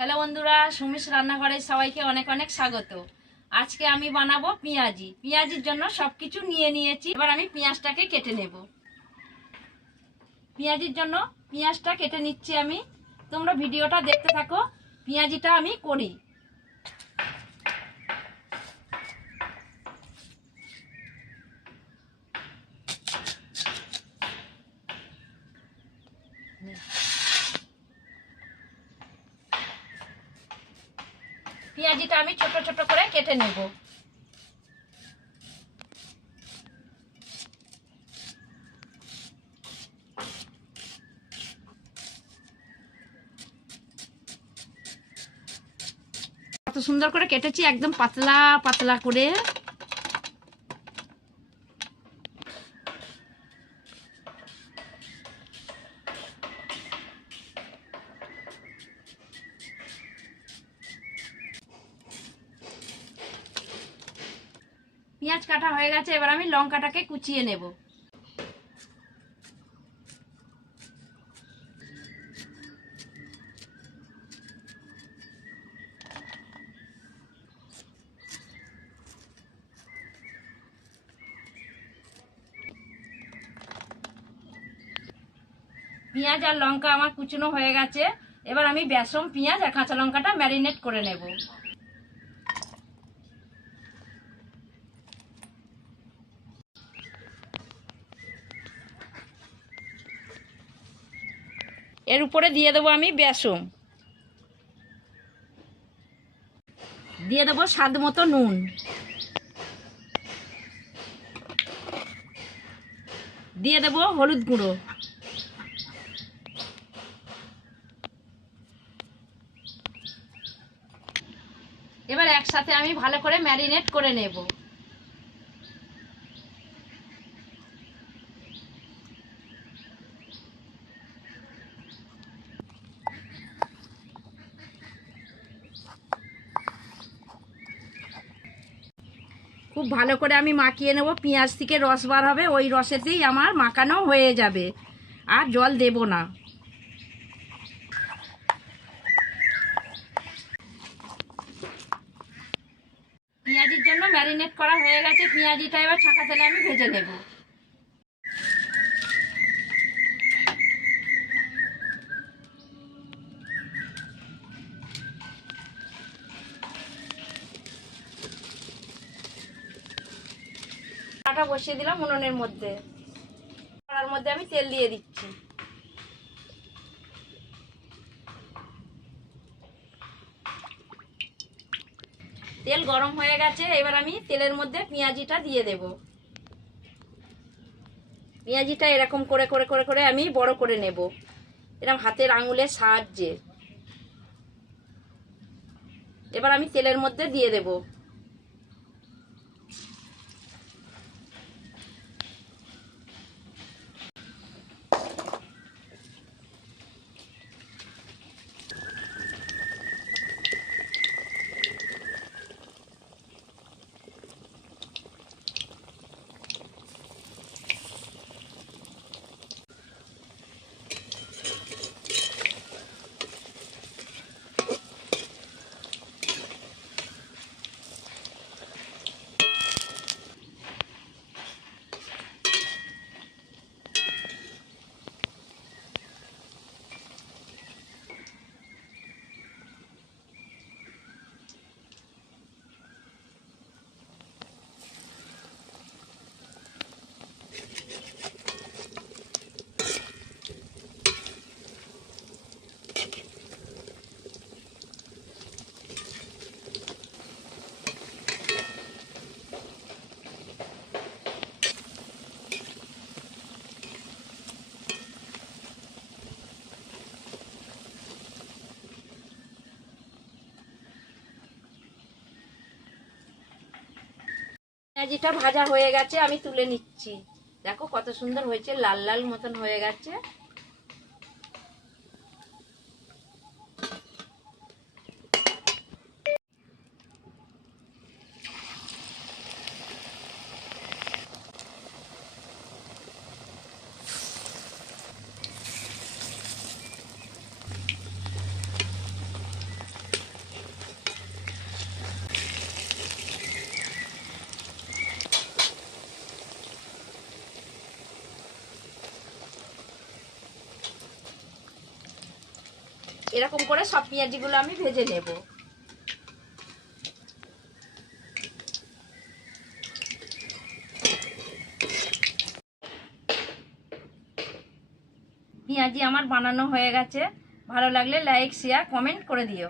Hello বন্ধুরা, সুমিস রান্নাঘরে সবাইকে অনেক অনেক স্বাগত। আজকে আমি বানাবো পেঁয়াজি। পেঁয়াজির জন্য সবকিছু নিয়ে নিয়েছি। এবার আমি পেঁয়াজটাকে কেটে নেব। পেঁয়াজির জন্য পেঁয়াজটা কেটে নিচ্ছি আমি। তোমরা ভিডিওটা দেখতে থাকো, পেঁয়াজিটা আমি করি। পেঁয়াজিটা আমি ছোট ছোট করে কেটে নেব। কত সুন্দর করে কেটেছি, একদম পাতলা পাতলা করে। পেঁয়াজ কাটা হয়ে গেছে, এবার আমি লঙ্কাটাকে কুচিয়ে নেব। পেঁয়াজ আর লঙ্কা আমার কুচনো হয়ে গেছে। এবার আমি বেসম, পেঁয়াজ আর কাঁচা লঙ্কাটা ম্যারিনেট করে নেব। এর উপরে দিয়ে দেবো আমি বেসম, দিয়ে দেবো স্বাদ মতো নুন, দিয়ে দেবো হলুদ গুঁড়ো, এবার একসাথে আমি ভালো করে ম্যারিনেট করে নেব। খুব ভালো করে আমি মাখিয়ে নেব। পেঁয়াজ থেকে রস বার হবে, ওই রসেতেই আমার মাখানো হয়ে যাবে, আর জল দেব না। পেঁয়াজির জন্য ম্যারিনেট করা হয়ে গেছে। পেঁয়াজিটা এবার ছাঁকা তেলে আমি ভেজে নেব। কড়াটা বসিয়ে দিলাম উনুনের মধ্যে। কড়ার মধ্যে আমি তেল দিয়ে দিচ্ছি। তেল গরম হয়ে গেছে, এবার আমি তেলের মধ্যে পেঁয়াজিটা দিয়ে দেব। পেঁয়াজিটা এরকম করে করে করে করে আমি বড় করে নেব, এরকম হাতের আঙুলের সাহায্যে। এবার আমি তেলের মধ্যে দিয়ে দেব। পেঁয়াজিটা ভাজা হয়ে গেছে, আমি তুলে নিচ্ছি। দেখো কত সুন্দর হয়েছে, লাল লাল মতন হয়ে গেছে। এরকম করে সব পেঁয়াজিগুলো আমি ভেজে নেব। পেঁয়াজি আমার বানানো হয়ে গেছে। ভালো লাগলে লাইক শেয়ার কমেন্ট করে দিও।